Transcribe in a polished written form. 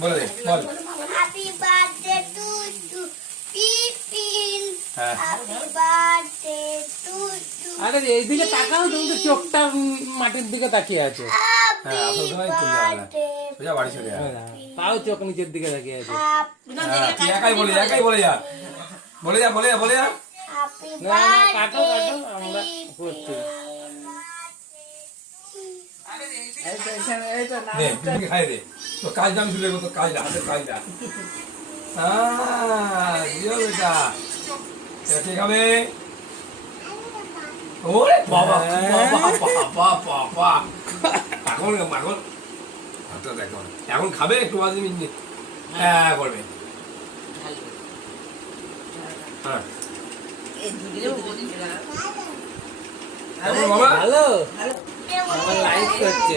বলে দে বল। হ্যাপি বার্থডে টু ইউ পিপিন। হ্যাঁ হ্যাপি বার্থডে টু ইউ। আরে এইদিকে তাকাও, তুমি তো চোখটা মাটির দিকে তাকিয়ে আছে। হ্যাপি আসল সময় চলে যাবে না। বার্থডে। সোজা বাড়ি চলে যা। তাও চোখ নিচের দিকে তাকিয়ে আছে। হ্যাঁ, তুই একাই বলে যা, একাই বলে যা, বলে যা, বলে যা, বলে যা। হ্যাপি না না কাটো বার্থডে কাটো, আমরা করছি। দে তুই খাই দে, তো কাজটা আমি শুরু করবো, তো কাজটা হাতের কাজটা। দিও বেটা, কে খাবে? ওরে বাবা বাবা বাবা বাবা, পাগল পাগল। হাতটা দেখো, এখন খাবে একটু বাদে মিনিট। হ্যাঁ করবে। হ্যাঁ কেমন বাবা? ভালো, আমার লাইক করছে।